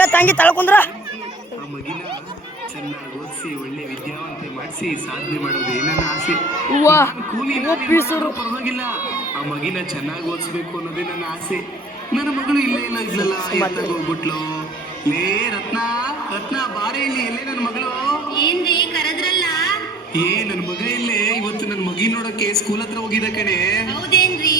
ಏ ತಂಗಿ ತಳ್ಕೊಂಡ್ರ ಆ ಮಗಿನ ಚೆನ್ನಾಗಿ ಓದಿಸಿ ಒಳ್ಳೆ ವಿದ್ಯಾವಂತೆ ಮಾಡಿಸಿ ಸಾಧನೆ ಮಾಡೋದು ನನ್ನ ಆಸೆ. ಕೂಲಿ ಪರವಾಗಿಲ್ಲ, ಆ ಮಗಿನ ಚೆನ್ನಾಗಿ ಓದಿಸ್ಬೇಕು ಅನ್ನೋದೇ ನನ್ನ ಆಸೆ. ನನ್ನ ಮಗಳು ಇಲ್ಲೇ ಇಲ್ಲ ಇದ್ಲಲ್ಲ, ಹೋಗ್ಬಿಟ್ಲು. ಲೇ ರತ್ನ, ರತ್ನ ಬಾರೆ ಇಲ್ಲಿ, ಎಲ್ಲೇ ನನ್ನ ಮಗಳು? ಏನ್ರಿ ಕರೆದ್ರಲ್ಲ? ನನ್ನ ಮಗ ಇಲ್ಲೇ. ಇವತ್ತು ನನ್ನ ಮಗಿ ನೋಡಕ್ಕೆ ಸ್ಕೂಲ್ ಹತ್ರ ಹೋಗಿದ್ದ ಕಣೆ. ಹೌದೇನ್ರಿ?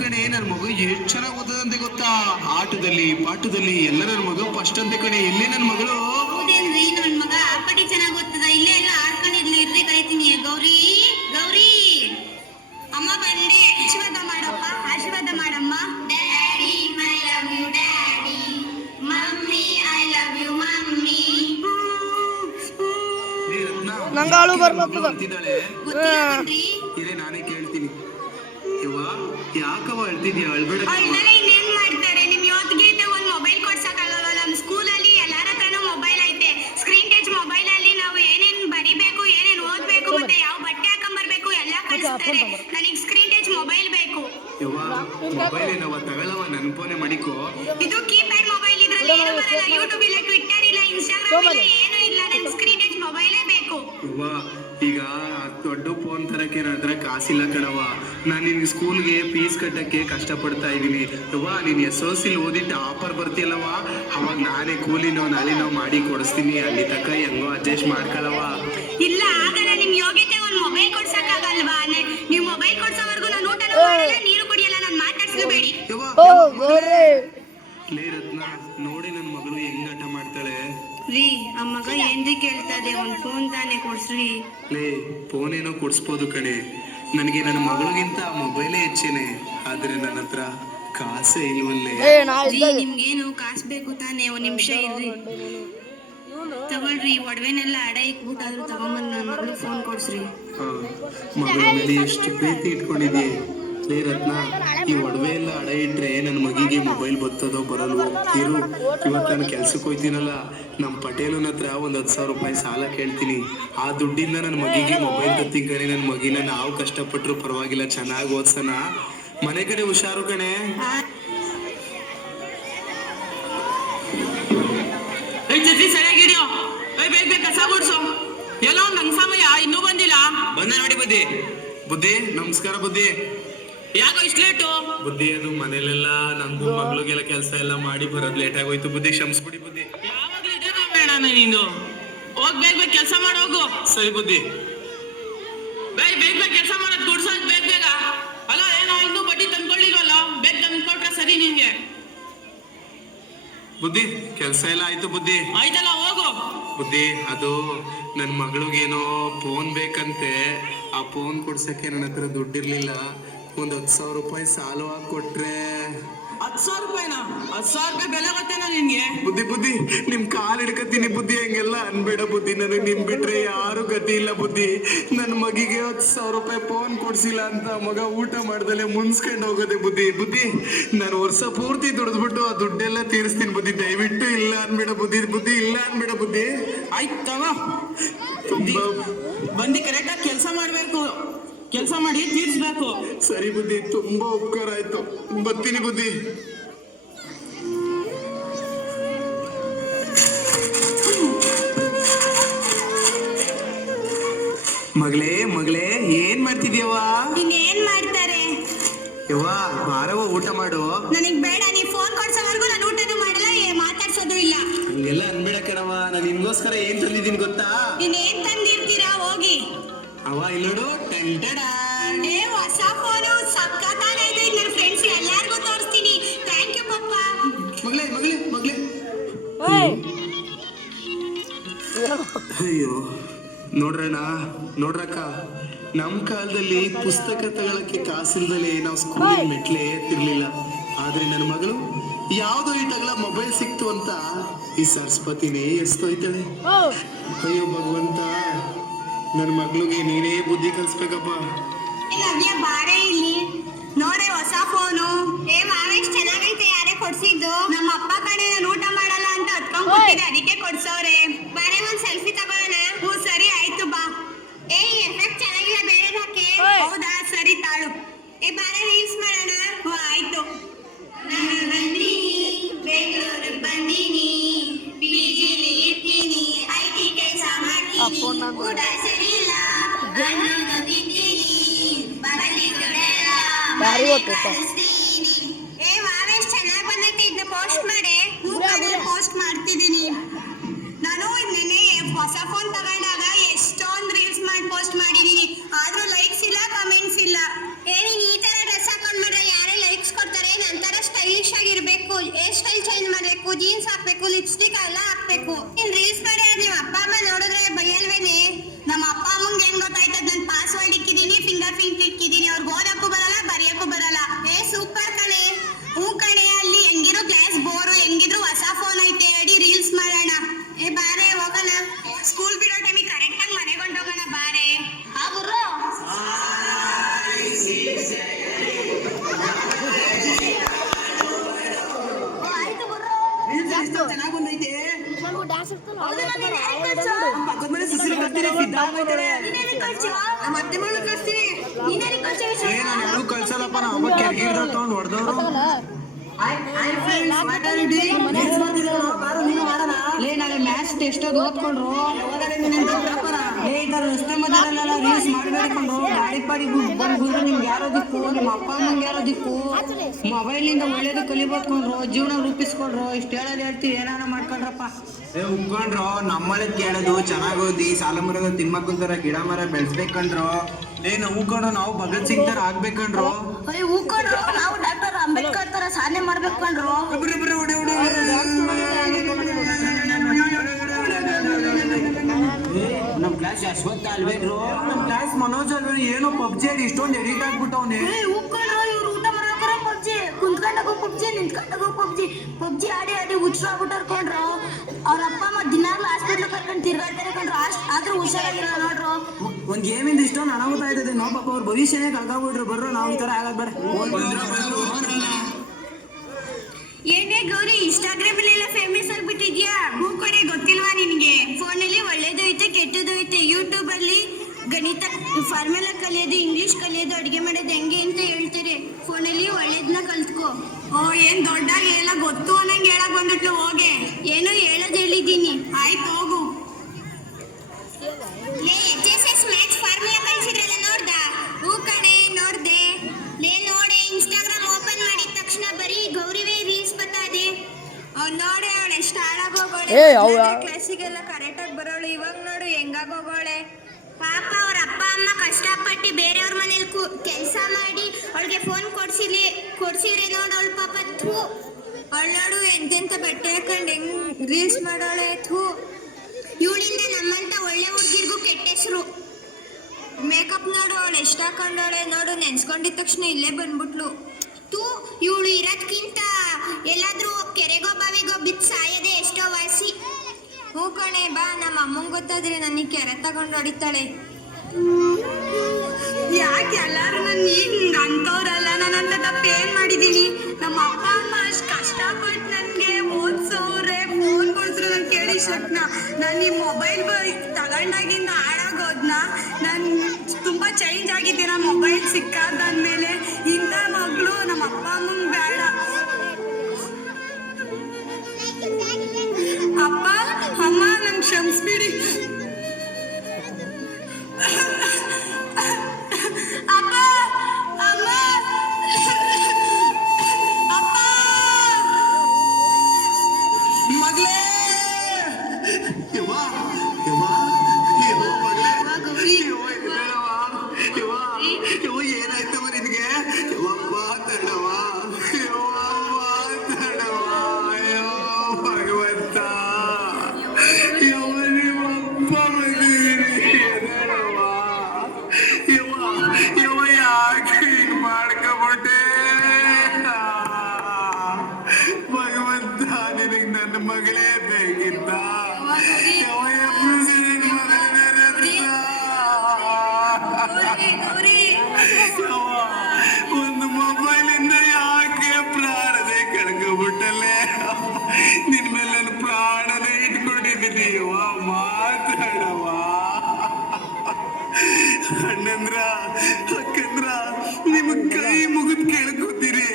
ಕಣೆ, ನನ್ನ ಮಗು ಎಷ್ಟು ಚೆನ್ನಾಗಿ ಓದದಂತೆ ಗೊತ್ತಾ, ಆಟದಲ್ಲಿ ಪಾಠದಲ್ಲಿ ಎಲ್ಲ. ನನ್ನ ಮಗ ಫಸ್ಟ್ ಅಂತೆ ಕಣೆ. ಎಲ್ಲೇ ನನ್ನ ಮಗಳು? ಹೌದೇನ್ರಿ? ನನ್ ಮಗ ಆಪಟಿ ಚೆನ್ನಾಗಿ ಓದ್ತದ. ಇಲ್ಲೇ ಎಲ್ಲ ಆಡ್ಕೊಂಡಿರ್ಲಿ, ಇರ್ರಿ ಕರಿತೀನಿ. ಗೌರಿ, ಗೌರಿ ಅಮ್ಮ ಬಂದೆ. ಆಶೀರ್ವಾದ ಮಾಡಪ್ಪ, ಆಶೀರ್ವಾದ ಮಾಡಮ್ಮ. Daddy I love you daddy, mummy I love you mummy. ನಂಗಾಳು ಬರ್ಲತ್ತದ. ಇರೇ ನಾನೇ ಕೇಳ್ತೀನಿ. ಯಾಕವ ಅಳ್ತಿದ್ಯಾ? ಅಳ್ಬೇಡ. ಇನ್ನೇನ್ ಮಾಡ್ತಾರೆ, ನಿಮ್ ಯೋತ್ಗೀತೆ ಒಂದ್ ಮೊಬೈಲ್ ಕೊಡ್ಸಕ್ಕಾಗಲ್ಲ. ನಮ್ ಸ್ಕೂಲಲ್ಲಿ ಎಲ್ಲಾರ ಹತ್ರನೂ ಮೊಬೈಲ್ ಐತೆ. ಸ್ಕ್ರೀನ್ ಟಚ್ ಮೊಬೈಲ್ ಅಲ್ಲಿ ನಾವು ಏನೇನ್ ಬರಿಬೇಕು, ಏನೇನ್ ಓದ್ಬೇಕು, ಮತ್ತೆ ಯಾವ ಬಟ್ಟೆ ಹಾಕೊಂಡ್ಬರ್ಬೇಕು ಎಲ್ಲ ಕಲಿಸ್ತಾರೆ. ನನಗ್ ಸ್ಕ್ರೀನ್ ಟಚ್ ಮೊಬೈಲ್ ಬೇಕು. ಮೊಬೈಲ್ ಏನವ? ತಗೊಳವ, ನನ್ ಫೋನೆ ಮಾಡಿಕೋ. ಇದು ಕೀಪ್ಯಾಡ್ ಮೊಬೈಲ್. ಇದ್ರಲ್ಲಿ ಏನು ಬರಲ್ಲ. ಯೂಟ್ಯೂಬ್ ಇಲ್ಲ, ಟ್ವಿಟ್ಟರ್ ಇಲ್ಲ, ಇನ್ಸ್ಟಾಗ್ರಾಮ್ ಇಲ್ಲ, ಏನು ಇಲ್ಲ. ನನ್ ಸ್ಕ್ರೀನ್ ಟಚ್ ಮೊಬೈಲೇ ಬೇಕು. ಈಗ ದೊಡ್ಡ ಫೋನ್ ತರಕ್ಕೆ ನನ್ನ ಹತ್ರ ಕಾಸಿಲ್ಲ ಕಣವ. ನಾನು ನಿನ್ಗೆ ಸ್ಕೂಲ್ಗೆ ಫೀಸ್ ಕಟ್ಟಕ್ಕೆ ಕಷ್ಟಪಡ್ತಾ ಇದ್ದೀನಿ. ನೀನ್ SOC ಓದಿಟ್ಟು ಆಫರ್ ಬರ್ತಿಯಲ್ಲವ, ಅವಾಗ ನಾನೇ ಕೂಲಿನೋ ನಾಲಿನೋ ಮಾಡಿ ಕೊಡಿಸ್ತೀನಿ. ಅಲ್ಲಿ ತಕ್ಕ ಹೆಂಗೋ ಅಡ್ಜಸ್ಟ್ ಮಾಡ್ಕೊಳವ. ಇಲ್ಲ ಆಗಲ್ಲ. ನಿಮ್ ಯೋಗ್ಯತೆ ಒಂದ್ ಮೊಬೈಲ್ ಕೊಡ್ಸಕ್ಕಾಗಲ್ವಾ? ನೀವ್ ಮೊಬೈಲ್ ಕೊಡ್ಸೋವರೆಗೂ ನಾನು ಊಟನೂ ಮಾಡಲ್ಲ, ನೀರು ಕುಡಿಯಲ್ಲ. ನಾನು ಮಾತಾಡ್ಸ್ಕೋಬೇಡಿ. ಲೇ ರತ್ನ, ನೋಡಿ ನನ್ನ ಮಗಳು ಹೆಂಗ್ ಆಟ ಮಾಡ್ತಾಳೆ. ರೀ, ಆ ಮಗ ಏನ್ರಿ ಕೇಳ್ತದೆ? ಒಂದ್ ಫೋನ್ ತಾನೇ ಕೊಡ್ಸ್ರಿ. ಲೇ, ಫೋನ್ ಏನೋ ಕೊಡ್ಸ್ಬೋದು ಕಣೆ. ನನಗೆ ನನ್ನ ಮಗಳಿಗಿಂತ ಮೊಬೈಲೇ ಹೆಚ್ಚೇನೆ. ಆದ್ರೆ ನನ್ನ ಹತ್ರ ಕಾಸೇ ಇಲ್ವಲ್ಲೇ. ನಿಮ್ಗೇನು ಕಾಸು ಬೇಕು ತಾನೇ? ಒಂದ್ ನಿಮಿಷ ಇರ್ರಿ. ತಗೊಳ್ರಿ, ಒಡವೆನೆಲ್ಲ ಅಡ ಇಕ್ಬಿಟ್ಟಾದ್ರು ತಗೊಂಬಂದ್ ನನ್ನ ಮಗಳು ಫೋನ್ ಕೊಡ್ಸ್ರಿ. ಮಗಳ ಮೇಲೆ ಎಷ್ಟು ಪ್ರೀತಿ ಇಟ್ಕೊಂಡಿದ್ಯೆ. ಲೇ ರತ್ನ, ಈ ಒಡವೆ ಎಲ್ಲ ಅಡ ಇಟ್ರೆ ನನ್ನ ಮಗಿಗೆ ಮೊಬೈಲ್ ಬರ್ತದೋ ಬರಲ್ವೋ ಇರು. ಇವತ್ತು ನಾನು ಕೆಲ್ಸಕ್ಕೆ ಹೋಯ್ತೀನಲ್ಲ, ನಮ್ಮ ಪಟೇಲನ ಹತ್ರ ಒಂದ್ 10,000 ರೂಪಾಯಿ ಸಾಲ ಕೇಳ್ತೀನಿ. ಆ ದುಡ್ಡಿಂದ ನನ್ನ ಮಗಿಗೆ ಮೊಬೈಲ್ ತತ್ತೀನಿ ಕಣೆ. ನನ್ನ ಮಗಿನ ನಾವು ಕಷ್ಟಪಟ್ರು ಪರವಾಗಿಲ್ಲ, ಚೆನ್ನಾಗಿ ಓದ್ಸೋಣ. ಮನೆ ಕಡೆ ಹುಷಾರು ಕಣೆ. ಸರಿಯಾಗಿಡಿಯೋ, ಬೇಗ ಬೇಗ ಕಸ ಗುಡ್ಸು. ಎಲ್ಲೋ ನಂಗ್ ಸಮಯ ಇನ್ನೂ ಬಂದಿಲ್ಲ. ಬಂದ ನೋಡಿ ಬುದ್ಧಿ. ಬುದ್ಧಿ ನಮಸ್ಕಾರ. ಬುದ್ಧಿ ಯಾಕೋ ಇಷ್ಟು ಲೇಟು? ಬುದ್ಧಿ, ಅದು ಮನೇಲೆಲ್ಲ ನಂದು ಮಗಳಿಗೆಲ್ಲ ಕೆಲಸ ಎಲ್ಲ ಮಾಡಿ ಬರೋದು ಲೇಟ್ ಆಗೋಯ್ತು. ಬುದ್ಧಿ ಕ್ಷಮಿಸ್ಬಿಡಿ ಬುದ್ಧಿ. ಯಾವಾಗ್ಲೂ ಇದೇ ಬೇಡ ನೀನು. ಹೋಗ್ ಬೇಗ ಬೇಗ ಕೆಲಸ ಮಾಡೋಗು. ಸರಿ ಬುದ್ಧಿ. ಬೇಗ ಬೇಗ ಬೇಗ ಕೆಲಸ ಮಾಡೋದು, ಗುಡ್ಸೋದು ಬೇಗ ಬೇಗ. ಅಲ್ಲ, ಏನೋ ಇನ್ನೂ ಬಡ್ಡಿ ತಂದ್ಕೊಳ್ಳಿಲ್ವಲ್ಲ, ಬೇಗ ತಂದ್ಕೊಟ್ರೆ ಸರಿ ನಿನ್ಗೆ. ಬುದ್ಧಿ ಕೆಲಸ ಎಲ್ಲ ಆಯ್ತು ಬುದ್ಧಿ. ಆಯ್ತಲ್ಲ, ಹೋಗು. ಬುದ್ಧಿ, ಅದು ನನ್ನ ಮಗಳಿಗೇನೋ ಫೋನ್ ಬೇಕಂತೆ. ಆ ಫೋನ್ ಕೊಡ್ಸಕ್ಕೆ ನನ್ನ ಹತ್ರ ದುಡ್ಡಿರ್ಲಿಲ್ಲ. ಒಂದ್ 10,000 ರೂಪಾಯಿ ಸಾಲವಾಗಿ ಕೊಟ್ರೆ. 10,000 ರೂಪಾಯಿನಾ? 10,000 ರೂಪಾಯಿ ಬೆಲೆ ಗೊತ್ತೇನಾ ನಿನ್ಗೆ? ಬುದ್ಧಿ ಬುದ್ಧಿ, ನಿಮ್ ಕಾಲ್ ಹಿಡ್ಕತೀನಿ ಬುದ್ಧಿ. ಹಂಗೆಲ್ಲ ಅನ್ಬೇಡ ಬುದ್ಧಿ. ನನಗೆ ನಿಮ್ ಬಿಟ್ರೆ ಯಾರು ಗತಿ ಇಲ್ಲ ಬುದ್ಧಿ. ನನ್ನ ಮಗಿಗೆ 10,000 ರೂಪಾಯಿ ಫೋನ್ ಕೊಡ್ಸಿಲ್ಲ ಅಂತ ಮಗ ಊಟ ಮಾಡ್ದಲೆ ಮುನ್ಸ್ಕೊಂಡು ಹೋಗೋದೆ ಬುದ್ಧಿ. ಬುದ್ಧಿ, ನಾನು ವರ್ಷ ಪೂರ್ತಿ ದುಡಿದ್ಬಿಟ್ಟು ಆ ದುಡ್ಡೆಲ್ಲ ತೀರಿಸ್ತೀನಿ ಬುದ್ಧಿ. ದಯವಿಟ್ಟು ಇಲ್ಲ ಅನ್ಬೇಡ ಬುದ್ಧಿ. ಬುದ್ಧಿ ಇಲ್ಲ ಅನ್ಬೇಡ ಬುದ್ಧಿ. ಆಯ್ತು ತಗೋ. ಬಂದು ಕರೆಕ್ಟಾಗಿ ಕೆಲಸ ಮಾಡ್ಬೇಕು, ಕೆಲಸ ಮಾಡಿ ತೀರ್ಸ್ಬೇಕು. ಸರಿ ಬುದ್ಧಿ, ತುಂಬಾ ಉಪಕಾರ ಆಯ್ತು. ಬರ್ತೀನಿ ಬುದ್ಧಿ. ಮಗಳೇ ಮಗಳೇ, ಏನ್ ಮಾಡ್ತಿದ್ಯವ್ವ? ಇನ್ನೇನ್ ಮಾಡ್ತಾರೆ ಯವ್ವ, ಬಾರವ ಊಟ ಮಾಡು. ನನಗ್ ಬೇಡ. ನೀ ಫೋನ್ ಕೊಡ್ಸೋವರೆಗೂ ನಾನು ಊಟನೂ ಮಾಡಲ್ಲ, ಮಾತಾಡ್ಸೋದು ಇಲ್ಲ. ಹಂಗೆಲ್ಲ ಅನ್ಬೇಡ ಕಣವ. ನಾನು ನಿನ್ಗೋಸ್ಕರ ಏನ್ ತಂದಿದ್ದೀನಿ ಗೊತ್ತಾ? ಇನ್ನೇನ್ ತಂದಿರ್ತೀರಾ? ಹೋಗಿ. ಅವ ಇಲ್ಲೋಡು, ಹೊಸ ಫೋನು ಸಕ್ಕತ್ತಾಗಿದೆ. ನನ್ನ ಫ್ರೆಂಡ್ಸ್ ಎಲ್ಲಾರ್ಗೂ ತೋರಿಸ್ತೀನಿ. ಥ್ಯಾಂಕ್ ಯು ಪಪ್ಪ. ಮಗಳೇ ಮಗಳೇ ಮಗಳೇ. ಅಯ್ಯೋ, ನೋಡ್ರಣ್ಣ, ನೋಡ್ರಕ್ಕ, ನಮ್ ಕಾಲದಲ್ಲಿ ಪುಸ್ತಕ ತಗೊಳಕ್ಕೆ ಕಾಸಿಲ್ದಲೆ ನಾವು ಸ್ಕೂಲಿಗೆ ಮೆಟ್ಲೆ ಏರ್ತಿರ್ಲಿಲ್ಲ. ಆದ್ರೆ ನನ್ನ ಮಗಳು ಯಾವ್ದೋ ಇಟ್ಟಾಗಲ ಮೊಬೈಲ್ ಸಿಕ್ತು ಅಂತ ಈ ಸರಸ್ವತಿನೇ ಎಸ್ತೋಯ್ತಾಳೆ. ಅಯ್ಯೋ ಭಗವಂತ, ನನ್ನ ಮಗಳಿಗೆ ನೀನೇ ಬುದ್ಧಿ ಕಲಿಸ್ಬೇಕಪ್ಪ. ನವ್ಯ, ಬಾರೆ ಇಲ್ಲಿ ನೋಡೆ ಹೊಸ ಫೋನು. ಮಾವೇಶ್ ಚೆನ್ನಾಗೈತೆ. ಯಾರೇ ಕೊಡ್ಸಿದ್ದು? ನಮ್ಮ ಅಪ್ಪ ಕಡೆ. ನಾನು ಊಟ ಮಾಡಲ್ಲ ಅಂತ ಹತ್ಕೊಂಡ್ ಕೂತಿದ್ದೆ, ಅದಕ್ಕೆ ಕೊಡ್ಸವ್ರೆ. ಬಾರೆ ಒಂದ್ ಸೆಲ್ಫಿ ತಗೊಳ್ಳೋಣ. ಸರಿ ಆಯ್ತು ಬಾ. ಎಫೆಕ್ಟ್ ಚೆನ್ನಾಗಿಲ್ಲ, ಬೇರೆ ಹಾಕಿ. ಹೌದಾ, ಸರಿ ತಾಳು. ಬಾರೆ ರೀಲ್ಸ್ ಮಾಡೋಣ. ಆಯ್ತು. ಬೆಂಗಳೂರಿಗೆ ಬಂದೀನಿ ಪಿಜಿಲಿ ಇರ್ತೀನಿ ಐಟಿ ಕೆಲಸ ಮಾಡ್ತೀನಿ ಊಟ ಸರಿಯಿಲ್ಲ ಹಣ್ಣು ತಿಂತೀನಿ ಭಾರಿ ಗೊತ್ತಪ್ಪ. ಏ ವಾವೇಶ್ ಚೆನ್ನಾಗಿ ಬಂದೈತೆ ಇದನ್ನ ಪೋಸ್ಟ್ ಮಾಡಿ ಪೋಸ್ಟ್ ಮಾಡ್ತಿದ್ದೀನಿ ನಾನು ನೆನ್ನೆ ಹೊಸ ಫೋನ್ ತಗೊಂಡಾಗ ಎಷ್ಟೊಂದು ರೀಲ್ಸ್ ಮಾಡಿ ಪೋಸ್ಟ್ ಮಾಡಿದೀನಿ ಆದ್ರೂ ಲೈಕ್ಸ್ ಇಲ್ಲ ಕಮೆಂಟ್ಸ್ ಇಲ್ಲ ನೀನ್ ಈ ತರ ಡ್ರೆಸ್ ಹಾಕೊಂಡ್ ಮಾಡ್ರೆ ಯಾರೇ ಲೈಕ್ಸ್ ಕೊಡ್ತಾರೆ ನಂತರ ಸ್ಟೈಲಿಶ್ ಆಗಿರ್ಬೇಕು ಹೇರ್ ಸ್ಟೈಲ್ ಚೇಂಜ್ ಮಾಡ್ಬೇಕು ಜೀನ್ಸ್ ಹಾಕ್ಬೇಕು ಲಿಪ್ಸ್ಟಿಕ್ ಎಲ್ಲ ಹಾಕ್ಬೇಕು ನೀನ್ ರೀಲ್ಸ್ ಮಾಡಿ ನಿಮ್ ಅಪ್ಪ ಅಮ್ಮ ನೋಡಿದ್ರೆ ಬೈಯಲ್ವೇನೆ ನಮ್ಮ ಅಪ್ಪ ಅಮ್ಮಂಗೆ ಏನ್ ಗೊತ್ತಾಯ್ತದ ನನ್ ಪಾಸ್ವರ್ಡ್ ಇಕ್ಕಿದೀನಿ ಫಿಂಗರ್ ಪ್ರಿಂಟ್ ಇಕ್ಕಿದೀನಿ ಅವ್ರಿಗೆ ಓದಕ್ಕೂ ಬರಲ್ಲ ಬರೆಯಕ್ಕೂ ಬರಲ್ಲ ಸೂಪರ್ ಕಣೆ ಹೂ ಕಣೆ ಅಲ್ಲಿ ಹೆಂಗಿರೋ ಕ್ಲಾಸ್ ಬೋರು ಹೆಂಗಿದ್ರು ಹೊಸ ಫೋನ್ ಐತೆ ಅಡಿ ರೀಲ್ಸ್ ಮಾಡೋಣ ಬಾರೆ ಹೋಗೋಣ ಸ್ಕೂಲ್ ಬಿಡೋ ಟೈಮಿಗೆ ಕರೆಕ್ಟ್ ಆಗಿ ಮನೆಗೆ ಹೊಂಟೋಗೋಣ ಬಾರೆ ಗುರು ಚೆನ್ನಾಗಿ ಬಂದೈತೆ ಕಳ್ಸಲ್ಲಪ್ಪ ನಾವು ತಗೊಂಡು ಹೊಡೆದವ್ರು ಮ್ಯಾಚ್ ಟೆಸ್ಟ್ ಓದ್ಕೊಂಡ್ರು ರಸ್ತೆ ಮಧ್ಯೆಲ್ಲ ರೀಲ್ಸ್ ಮಾಡ್ಬೇಕಂಡ್ರು ಗಾಡಿ ಪಾಡಿ ಬಂದು ನಿಮ್ಗೆ ಯಾರೋ ದಿಕ್ಕು ನಿಮ್ಮ ಅಪ್ಪ ಅಮ್ಮಂಗೆ ಯಾರೋ ದಿಕ್ಕು ಮೊಬೈಲಿಂದ ಒಳ್ಳೇದು ಕಲಿಬೋದ್ಕೊಂಡ್ರು ಜೀವನ ರೂಪಿಸ್ಕೊಂಡ್ರು ಇಷ್ಟು ಹೇಳೋದು ಹೇಳ್ತೀವಿ ಏನಾರ ಮಾಡ್ಕೊಂಡ್ರಪ್ಪ ಉಕ್ಕೊಂಡ್ರು ನಮ್ಮಳೆ ಕೇಳೋದು ಚೆನ್ನಾಗಿ ಓದಿ ಸಾಲ ಮರದ ತಿಮ್ಮಕ್ಕಂತರ ಗಿಡ ಮರ ಬೆಳೆಸ್ಬೇಕಂಡ್ರು ನಾವು ಹೂಕೊಂಡು ನಾವು ಭಗತ್ ಸಿಂಗ್ ತರ ಆಗ್ಬೇಕಂಡ್ರು ಹೂಕೊಂಡ್ರು ನಾವು ಡಾಕ್ಟರ್ ಅಂಬೇಡ್ಕರ್ ತರ ಸಾಧನೆ ಮಾಡ್ಬೇಕಂಡ್ರು ನಮ್ ಕ್ಲಾಸ್ ಯಶವಂತ ಅಲ್ವೇನ್ರು ನಮ್ ಕ್ಲಾಸ್ ಮನೋಜ್ ಅಲ್ವೇನು ಏನೋ ಪಬ್ಜಿ ಆಡಿ ಇಷ್ಟೊಂದು ಎಡಿಟ್ ಆಗ್ಬಿಟ್ಟವ್ನೆ ಹೂಕೊಂಡ್ರು ಇವ್ರು ಊಟ ಮಾಡಕ್ರ ಪಬ್ಜಿ ಕುಂತ್ಕೊಂಡಾಗೋ ಪಬ್ಜಿ ನಿಂತ್ಕೊಂಡಾಗೋ ಪಬ್ಜಿ ಆಡಿ ಹುಚ್ಚು ಆಗ್ಬಿಟ್ಟರ್ಕೊಂಡ್ರು ಅವ್ರ ಅಪ್ಪ ಅಮ್ಮ ದಿನಾಗ್ಲೂ ಹಾಸ್ಪಿಟ್ಲ್ ಕರ್ಕೊಂಡು ತಿರ್ಗಾಡ್ತಾರೆ ಕಂಡ್ರು ಆದ್ರೂ ಹುಷಾರಾಗಿರೋ ನೋಡ್ರು ಒಂದ್ ಗೇಮಿಂದ ಇಷ್ಟೊಂದು ಅನಾಹುತ ಆಯ್ತದೆ ನಾವು ಪಾಪ ಅವ್ರ ಭವಿಷ್ಯನೇ ಕಳ್ಕೊಬಿಟ್ರು ಬರ್ರು ನಾವು ಈ ತರ ಆಗದ್ ಬೇಡ ಏನೇ ಗೌರಿ ಇನ್ಸ್ಟಾಗ್ರಾಮ್ ಅಲ್ಲೆಲ್ಲ ಫೇಮಸ್ ಆಗ್ಬಿಟ್ಟಿದ್ಯಾ ಹೂ ಕೊಡೆ ಗೊತ್ತಿಲ್ವಾ ನಿನ್ಗೆ ಫೋನಲ್ಲಿ ಒಳ್ಳೇದು ಐತೆ ಕೆಟ್ಟದ್ದು ಐತೆ ಯೂಟ್ಯೂಬ್ ಅಲ್ಲಿ ಗಣಿತ ಫಾರ್ಮುಲಾ ಕಲಿಯೋದು ಇಂಗ್ಲಿಷ್ ಕಲಿಯೋದು ಅಡಿಗೆ ಮಾಡೋದು ಹೆಂಗೆ ಅಂತ ಹೇಳ್ತಾರೆ ಫೋನಲ್ಲಿ ಒಳ್ಳೇದನ್ನ ಕಲ್ತ್ಕೋ ಏನ್ ದೊಡ್ಡಾಗಿ ಎಲ್ಲ ಗೊತ್ತು ಅನ್ನಂಗೆ ಹೇಳಕ್ ಬಂದ್ಬಿಟ್ಲು ಹೋಗೆ ಏನೋ ಹೇಳೋದು ಹೇಳಿದ್ದೀನಿ ಆಯ್ತು ಹೋಗು HSS ಮ್ಯಾಥ್ಸ್ ಫಾರ್ಮುಲಾ ಕಲಿಸಿದ್ರಲ್ಲ ನೋಡ್ದಾ ಹೂ ಕಣೆ ನೋಡ್ದೆ ನೋಡೆ ಇನ್ಸ್ಟಾಗ್ರಾಮ್ ಓಪನ್ ಮಾಡಿದ ತಕ್ಷಣ ಬರೀ ಗೌರಿವೇ ರೀಲ್ಸ್ ಬತ್ತಾದೆ ನೋಡೆ ಅವಳು ಎಷ್ಟು ಹಾಳಾಗೋಗೋಳೆ ಕ್ಲಾಸಿಗೆಲ್ಲ ಕರೆಕ್ಟಾಗಿ ಬರೋಳು ಇವಾಗ ನೋಡು ಹೆಂಗಾಗೋಗೋಳೆ ಪಾಪ ಅವ್ರ ಅಪ್ಪ ಅಮ್ಮ ಕಷ್ಟಪಟ್ಟು ಬೇರೆಯವ್ರ ಮನೇಲಿ ಕೆಲಸ ಮಾಡಿ ಅವಳಿಗೆ ಫೋನ್ ಕೊಡ್ಸಿದ್ರೆ ನೋಡು ಅವಳು ಪಾಪ ಥೂ ಅವಳು ನೋಡು ಎಂತೆಂತ ಬಟ್ಟೆ ಹಾಕೊಂಡು ಹೆಂಗ್ ರೀಲ್ಸ್ ಮಾಡೋಳೆ ಥೂ ಇವಳಿಂದ ನಮ್ಮಂತ ಒಳ್ಳೆ ಹುಡುಗಿರ್ಗೂ ಕೆಟ್ಟ ಹೆಸರು ಮೇಕಪ್ ನೋಡು ಅವಳು ಎಷ್ಟು ಹಾಕೊಂಡವಳೆ ನೋಡು ನೆನ್ಸ್ಕೊಂಡಿದ ತಕ್ಷಣ ಇಲ್ಲೇ ಬಂದ್ಬಿಟ್ಲು ತೂ ಇವಳು ಇರೋದ್ಕಿಂತ ಎಲ್ಲಾದ್ರೂ ಕೆರೆಗೋ ಬಾವಿಗೋ ಬಿದ್ದು ಸಾಯದೆ ಎಷ್ಟೋ ವಾಸಿ ಹೂ ಕಣೆ ಬಾ ನಮ್ಮ ಅಮ್ಮಂಗೆ ಗೊತ್ತಾದ್ರೆ ನನಗೆ ಕೆರೆ ತಗೊಂಡು ಹೊಡಿತಾಳೆ ಯಾಕೆ ಎಲ್ಲಾರು ನನ್ನ ಈಗ ಅಂತವ್ರಲ್ಲ ನಾನಂತ ತಪ್ಪು ಏನ್ ಮಾಡಿದೀನಿ ನಮ್ಮ ಅಪ್ಪ ಅಮ್ಮ ಅಷ್ಟು ಕಷ್ಟಪಟ್ಟು ನನಗೆ ಓದ್ಸೋರೆ ಫೋನ್ ಕೊಡ್ಸ್ರು ನಾನು ಕೇಳಿ ಶಕ್ನ ನಾನು ಈ ಮೊಬೈಲ್ ತಗೊಂಡಾಗಿಂದ ಹಾಳಾಗೋದ್ನ ನಾನು ತುಂಬಾ ಚೇಂಜ್ ಆಗಿದ್ದೀನ ಮೊಬೈಲ್ ಸಿಕ್ಕಾದ್ಮೇಲೆ ಇಂಥ ಮಗಳು ನಮ್ಮ ಅಪ್ಪ ಅಮ್ಮಂಗೆ ಬೇಡ ಅಪ್ಪ ಅಮ್ಮ ನನ್ ಕ್ಷಮಿಸ್ಬಿಡಿ ಅಪ್ಪ ಅಮ್ಮ ಅಪ್ಪ ಮಗಳೇ ಏನಾಯ್ತವ ನಿನ್ಗೆ ಮಾತಾಡವ ಅಯ್ಯೋ ಭಗವಂತ ನಿಮ್ಮಪ್ಪ ಯಾಕೆ ಹಿಂಗ್ ಮಾಡ್ಕೊಬಿಟ್ಟೆ ಭಗವಂತ ನಿನಗೆ ನನ್ನ ಮಗಳೇ ಬೇಕಿತ್ತ ಒಂದು ಮೊಬೈಲಿಂದ ಯಾಕೆ ಪ್ರಾಣದೇ ಕಳ್ಕೊಬಿಟ್ಟಲ್ಲೇ ನಿನ್ ಮೇಲೆ ನನ್ನ ಪ್ರಾಣನೇ ಇಟ್ಕೊಂಡಿದ್ದೀನಿ ಮಾತಾಡವ ಅಣ್ಣಂದ್ರ ಅಕ್ಕಂದ್ರ ನಿಮ್ಮ ಕೈ ಮುಗಿದ್ ಕೇಳ್ಕೊತೀರಿ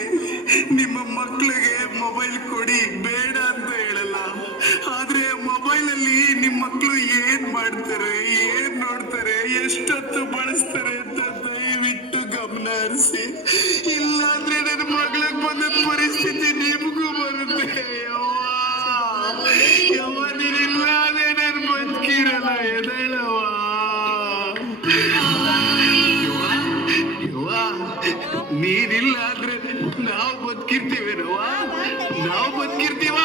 ನಿಮ್ಮ ಮಕ್ಳಿಗೆ ಮೊಬೈಲ್ ಮೊಬೈಲ್ ಕೊಡಿ ಬೇಡ ಅಂತ ಹೇಳಲ್ಲ, ಆದ್ರೆ ಮೊಬೈಲ್ ಅಲ್ಲಿ ನಿಮ್ ಮಕ್ಳು ಏನ್ ಮಾಡ್ತಾರೆ, ಏನ್ ನೋಡ್ತಾರೆ, ಎಷ್ಟೊತ್ತು ಬಳಸ್ತಾರೆ ಅಂತ ದಯವಿಟ್ಟು ಗಮನ ಹರಿಸಿ. ಇಲ್ಲಾಂದ್ರೆ ನನ್ನ ಮಗಳಿಗೆ ಬಂದ ಪರಿಸ್ಥಿತಿ ನಿಮಗೂ ಬರುತ್ತೆ. ಯವ್ವ ನೀನಿಲ್ಲಾದ್ರೆ ನನ್ ಬದುಕಿರಲ್ಲ, ಎದಳವ. ನೀನಿಲ್ಲ ಅಂದ್ರೆ ನಾವು ಬದುಕಿರ್ತೀವೇನವ, ನಾವು ಬದುಕಿರ್ತೀವ.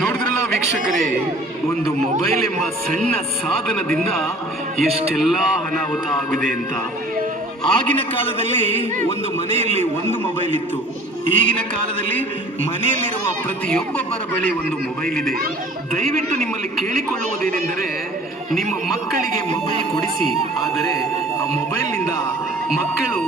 ನೋಡಿದ್ರಲ್ಲ ವೀಕ್ಷಕರೇ, ಒಂದು ಮೊಬೈಲ್ ಎಂಬ ಸಣ್ಣ ಸಾಧನದಿಂದ ಎಷ್ಟೆಲ್ಲಾ ಅನಾಹುತ ಆಗಿದೆ ಅಂತ. ಆಗಿನ ಕಾಲದಲ್ಲಿ ಒಂದು ಮನೆಯಲ್ಲಿ ಒಂದು ಮೊಬೈಲ್ ಇತ್ತು. ಈಗಿನ ಕಾಲದಲ್ಲಿ ಮನೆಯಲ್ಲಿರುವ ಪ್ರತಿಯೊಬ್ಬೊಬ್ಬರ ಬಳಿ ಒಂದು ಮೊಬೈಲ್ ಇದೆ. ದಯವಿಟ್ಟು ನಿಮ್ಮಲ್ಲಿ ಕೇಳಿಕೊಳ್ಳುವುದೇನೆಂದರೆ, ನಿಮ್ಮ ಮಕ್ಕಳಿಗೆ ಮೊಬೈಲ್ ಕೊಡಿಸಿ. ಆದರೆ ಆ ಮೊಬೈಲ್ನಿಂದ ಮಕ್ಕಳು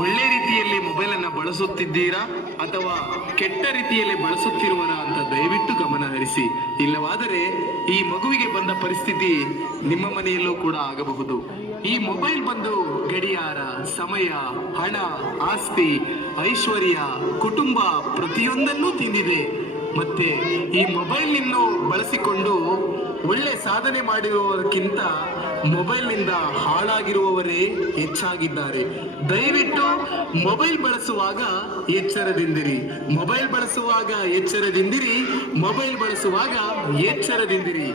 ಒಳ್ಳೆ ರೀತಿಯಲ್ಲಿ ಮೊಬೈಲ್ ಅನ್ನ ಬಳಸುತ್ತಿದ್ದೀರಾ ಅಥವಾ ಕೆಟ್ಟ ರೀತಿಯಲ್ಲಿ ಬಳಸುತ್ತಿರುವರಾ ಅಂತ ದಯವಿಟ್ಟು ಗಮನ ಹರಿಸಿ. ಇಲ್ಲವಾದರೆ ಈ ಮಗುವಿಗೆ ಬಂದ ಪರಿಸ್ಥಿತಿ ನಿಮ್ಮ ಮನೆಯಲ್ಲೂ ಕೂಡ ಆಗಬಹುದು. ಈ ಮೊಬೈಲ್ ಬಂದು ಗಡಿಯಾರ, ಸಮಯ, ಹಣ, ಆಸ್ತಿ, ಐಶ್ವರ್ಯ, ಕುಟುಂಬ ಪ್ರತಿಯೊಂದನ್ನೂ ತಿಂದಿದೆ. ಮತ್ತೆ ಈ ಮೊಬೈಲ್ನಿಂದ ಬಳಸಿಕೊಂಡು ಒಳ್ಳೆ ಸಾಧನೆ ಮಾಡಿರುವುದಕ್ಕಿಂತ ಮೊಬೈಲ್ನಿಂದ ಹಾಳಾಗಿರುವವರೇ ಹೆಚ್ಚಾಗಿದ್ದಾರೆ. ದಯವಿಟ್ಟು ಮೊಬೈಲ್ ಬಳಸುವಾಗ ಎಚ್ಚರದಿಂದಿರಿ, ಮೊಬೈಲ್ ಬಳಸುವಾಗ ಎಚ್ಚರದಿಂದಿರಿ, ಮೊಬೈಲ್ ಬಳಸುವಾಗ ಎಚ್ಚರದಿಂದಿರಿ.